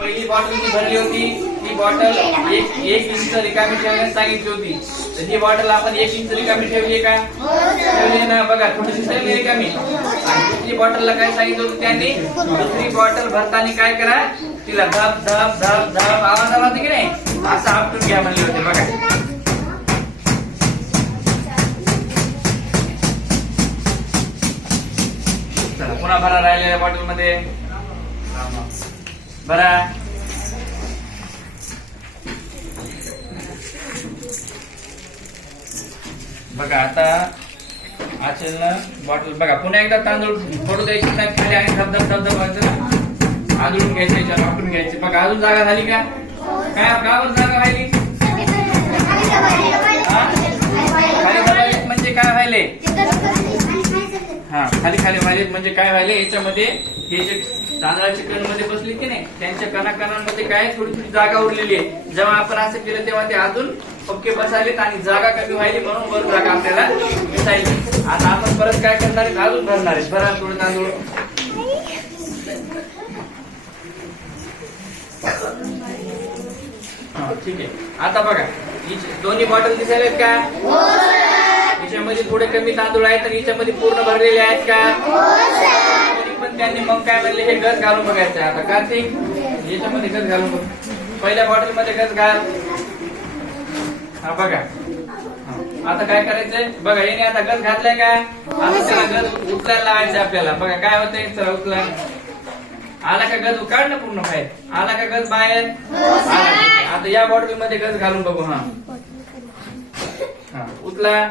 पहिली बॉटल मी भरली होती. ती बॉटल एक एक इंच रिकामी ठेवण्यास सांगितली होती. तर ही बॉटल आपण एक इंच रिकामी ठेवली का? ठेवली ना. बघा थोडीशी ठेवली रिकामी. आणि दुसरी बॉटलला काय सांगितलं होतं त्यांनी? दुसरी बॉटल भरताना काय करा? तिला धप धप धप धप. आवाज आला होता की नाही? असं आपटून घ्या म्हणले होते. बघा. चला पुन्हा भरा राहिलेल्या बॉटल भरा बघा आता आचलनं बॉटल बघा पुन्हा एकदा तांदूळ पडू द्यायचे नाही खाली आणि धबधब धबधब व्हायचं ना? आदळून घ्यायचे याच्यावर वापरून घ्यायचे. बघा अजून जागा झाली का? काय गावात जागा राहिली? म्हणजे काय व्हायले हा खाली खाली व्हायले म्हणजे काय व्हायले याच्यामध्ये हे जे तांदळाच्या कणमध्ये बसले की नाही त्यांच्या कणाकणांमध्ये काय थोडी थोडी जागा उरलेली आहे. जेव्हा आपण असं केलं तेव्हा ते अजून पक्के बसायलेत आणि जागा कमी व्हायली म्हणून वर जागा आपल्याला दिसायली आता आपण परत काय करणार आहे अजून भरणार आहे भरा थोडं तांदूळ. हा, ठीक आहे. आता बघा दोन्ही बॉटल दिसायलेत का? हिच्यामध्ये थोडे कमी तांदूळ आहेत आणि हिच्यामध्ये पूर्ण भरलेले आहेत का? तरी पण त्यांनी मग काय म्हणले हे गस घालून बघायचं आता. कार्तिक याच्यामध्ये गस घालून बघ. पहिल्या बॉटलमध्ये गज घाल. हा बघा. आता काय करायचंय? बघा याने आता गज घातलाय का? आता त्याला गज उचलायला लावायचं आपल्याला. बघा काय होतंय? चला उचला. आला का गज काढ ना पूर्ण बाहेर. आला का गज बाहेर? आता या बॉटलमध्ये गज घालून बघू हा. हा उचला.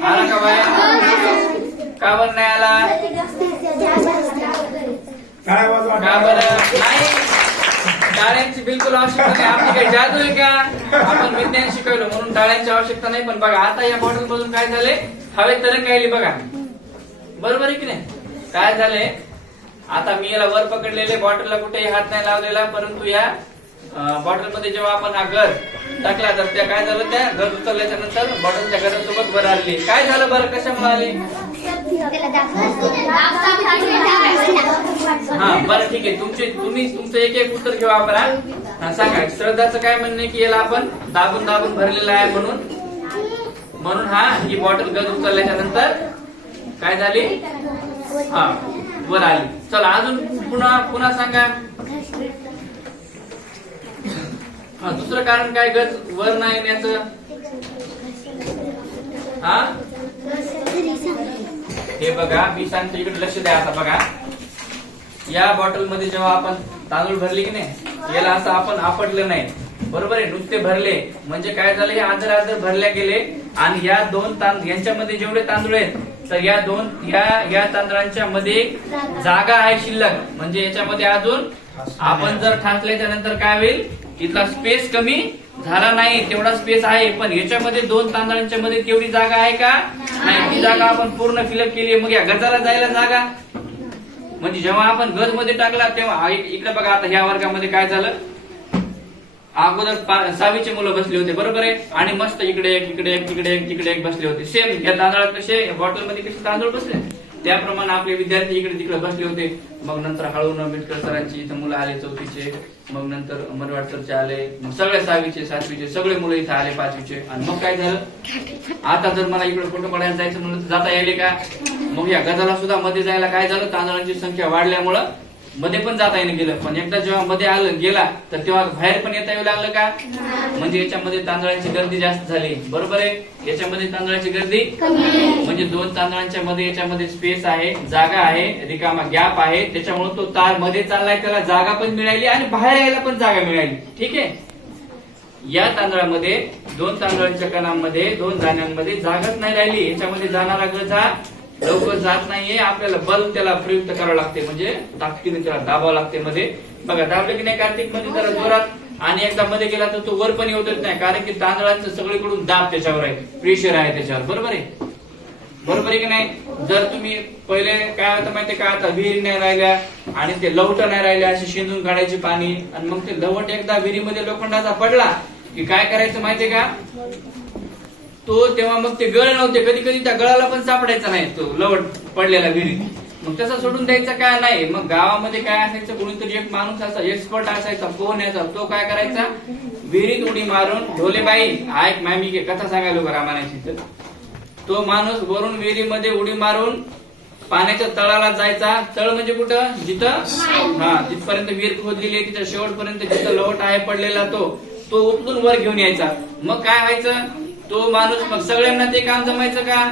आला का बाहेर का बरं नाही आला? काय आवाज का वाटला? बरं? नाही? टाळ्यांची बिलकुल आवश्यकता नाही. आपली काही जादू आहे का? आपण विज्ञान शिकवलं म्हणून टाळ्यांची आवश्यकता नाही पण बघा आता या मॉडेल मधून काय झाले हवेत तरंग आली बघा. बरोबर आहे की नाही? काय झाले आता मी याला वर पकडलेले बॉटलला कुठेही हात नाही लावलेला परंतु या बॉटलमध्ये जेव्हा आपण हा घर टाकला तर त्या काय झालं त्या घर उचलल्याच्या नंतर बॉटल त्या घरासोबत वर आली. काय झालं बरं? कशामुळे आली? हा बरं ठीक आहे. तुमचे तुम्ही तुमचं एक एक उत्तर घेऊ आपण सांगा. श्रद्धाचं काय म्हणणं की याला आपण दाबून दाबून भरलेलं आहे म्हणून? म्हणून हा ही बॉटल गज उचलल्याच्या नंतर काय झाली? हा वर आली. चला अजून पुन्हा पुन्हा सांगा. हा दुसरं कारण काय गज वर नाही येण्याचं हा? हे बघा मी सांगतो इकडे लक्ष द्या आता बघा. या बॉटलमध्ये जेव्हा आपण तांदूळ भरले की नाही याला असं आपण आपटलं नाही. बरोबर आहे नुसते भरले. म्हणजे काय झालं हे आदर आदर भरल्या गेले आणि या दोन तांदूळ यांच्यामध्ये जेवढे तांदूळ आहेत तर या दोन या या तांदळांच्या मध्ये जागा आहे शिल्लक. म्हणजे याच्यामध्ये अजून आपण जर ठासल्याच्या नंतर काय होईल? इथला स्पेस कमी झाला नाही तेवढा स्पेस आहे. पण याच्यामध्ये दोन तांदळांच्या मध्ये तेवढी जागा आहे का? नाही ती जागा आपण पूर्ण फिलअप केली मग या गजाला जायला जागा. म्हणजे जेव्हा आपण गजमध्ये टाकला तेव्हा इकडे बघा आता ह्या वर्गामध्ये काय झालं? अगोदर पा- सहावीचे मुलं बसले होते बरोबर आहे? आणि मस्त इकडे एक इकडे एक तिकडे एक तिकडे एक बसले होते. सेम या तांदळात कसे बॉटलमध्ये कसे तांदूळ बसले? त्याप्रमाणे आपले विद्यार्थी इकडे तिकडे बसले होते. मग नंतर हळून आंबेडकर सरांची इथं मुलं आले चौथीचे. मग नंतर मनवाड सरचे आले. मग सगळे सहावीचे सातवीचे सगळे मुलं इथे आले पाचवीचे. आणि मग काय झालं? आता जर मला इकडे फोटो काढायला जायचं म्हणलं तर जाता यायले का? मग या गजाला सुद्धा मध्ये जायला काय झालं? तांदळांची संख्या वाढल्यामुळं मध्ये पण जाता येणं गेलं. पण एकदा जेव्हा मध्ये आलं गेला तर तेव्हा बाहेर पण येता येऊ लागलं का? म्हणजे याच्यामध्ये तांदळाची गर्दी जास्त झाली. बरोबर आहे? याच्यामध्ये तांदळाची गर्दी म्हणजे दोन तांदळांच्या मध्ये याच्यामध्ये स्पेस आहे जागा आहे रिकामा गॅप आहे. त्याच्यामुळे तो तारमध्ये चाललाय त्याला जागा पण मिळाली आणि बाहेर यायला पण जागा मिळाली. ठीक आहे? या तांदळामध्ये दोन तांदळांच्या कणांमध्ये दोन दाण्यांमध्ये जागाच नाही राहिली. याच्यामध्ये जाणारा गज हा लवकर जात नाहीये. आपल्याला बल त्याला प्रयुक्त करावं लागते. म्हणजे ताकदीने त्याला दाबावं लागते मध्ये. बघा दाबलं की नाही कार्तिक? मध्ये जरा जोरात आणि एकदा मध्ये गेला तर तो वर पण येऊ देत नाही. कारण की तांदळाचं सगळीकडून दाब त्याच्यावर आहे. प्रेशर आहे त्याच्यावर. बरोबर आहे? बरोबर आहे की नाही? जर तुम्ही पहिले काय होतं माहितीये काय आता विहीर नाही राहिल्या आणि ते लवट नाही राहिल्या असे शिंदून काढायचे पाणी. आणि मग ते लवट एकदा विहिरीमध्ये लोखंडाचा पडला की काय करायचं माहितीये का? तो तेव्हा मग ते गळ नव्हते. कधी कधी त्या गळाला पण सापडायचा नाही. तो लवट पडलेला विहिरीत. मग तसा सोडून द्यायचा काय नाही? मग गावामध्ये काय असायचं? कोणीतरी एक माणूस असा एक्सपर्ट असायचा पोहण्याचा तो काय करायचा? विहिरीत उडी मारून ढोलेबाई ऐक मॅमी कथा सांगायला का रामानाची तर तो माणूस वरून विहिरीमध्ये उडी मारून पाण्याच्या तळाला जायचा. तळ म्हणजे कुठं? जिथं? हा तिथपर्यंत विहीर खोदलेली आहे तिच्या शेवटपर्यंत जिथं लवट आहे पडलेला तो तो उचलून वर घेऊन यायचा. मग काय व्हायचं? तो माणूस मग सगळ्यांना ते काम जमायचं का?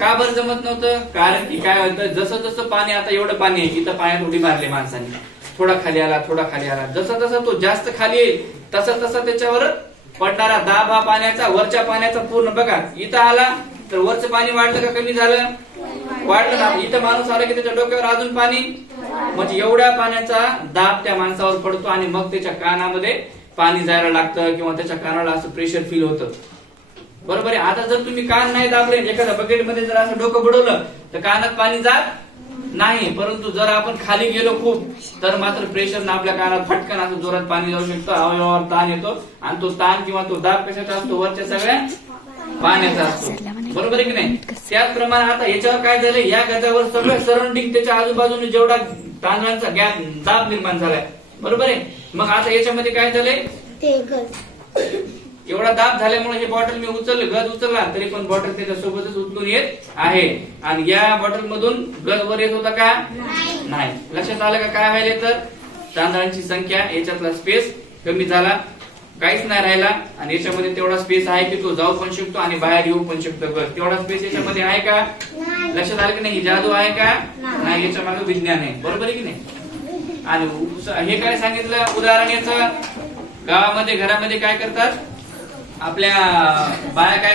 का बरं जमत नव्हतं? कारण की काय होतं जसं जसं पाणी आता एवढं पाणी आहे इथं पाण्यात उडी मारली माणसाने. थोडा खाली आला थोडा खाली आला. जसं तसा तो जास्त खाली येईल तसं तसं त्याच्यावर पडणारा दाब हा पाण्याचा वरच्या पाण्याचा पूर्ण बघा इथं आला तर वरचं पाणी वाढलं का कमी झालं? वाढलं ना. इथं माणूस आला की त्याच्या डोक्यावर अजून पाणी? म्हणजे एवढ्या पाण्याचा दाब त्या माणसावर पडतो आणि मग त्याच्या कानामध्ये पाणी जायला लागतं किंवा त्याच्या कानाला असं प्रेशर फील होतं. बरोबर आहे. आता जर तुम्ही कान नाही दाबले एखाद्या बकेटमध्ये जर असं डोकं बुडवलं तर कानात पाणी जात नाही. परंतु जर आपण खाली गेलो खूप तर मात्र प्रेशर आपल्या कानात फटकन असं जोरात पाणी जाऊ शकतो. अवयवावर ताण येतो आणि तो ताण किंवा तो दाब कशाचा असतो? वरच्या सगळ्या पाण्याचा असतो. बरोबर आहे की नाही? त्याचप्रमाणे आता याच्यावर काय झालं या गजावर सगळं सराउंडिंग त्याच्या आजूबाजूने जेवढा तांदळांचा गॅप दाब निर्माण झालाय. बरोबर आहे? मग आता याच्यामध्ये काय झालंय? एवढा दाब झाल्यामुळे हे बॉटल मी उचललं गज उचलला तरी पण बॉटल त्याच्या सोबतच उचलून येत आहे. आणि या बॉटल मधून गज वर येत होता का? नाही. लक्षात आलं का काय व्हायला तर? तांदळांची संख्या याच्यातला स्पेस कमी झाला. काहीच नाही राहिला. आणि याच्यामध्ये तेवढा स्पेस आहे की तो जाऊ पण शकतो आणि बाहेर येऊ पण शकतो. गज तेवढा स्पेस याच्यामध्ये आहे का? लक्षात आलं की नाही? ही जादू आहे का? नाही. याच्या मागे विज्ञान आहे. बरोबर आहे की नाही? आणि हे काय सांगितलं? उदाहरण याचं? गावामध्ये घरामध्ये काय करतात? आपल्या बाया काय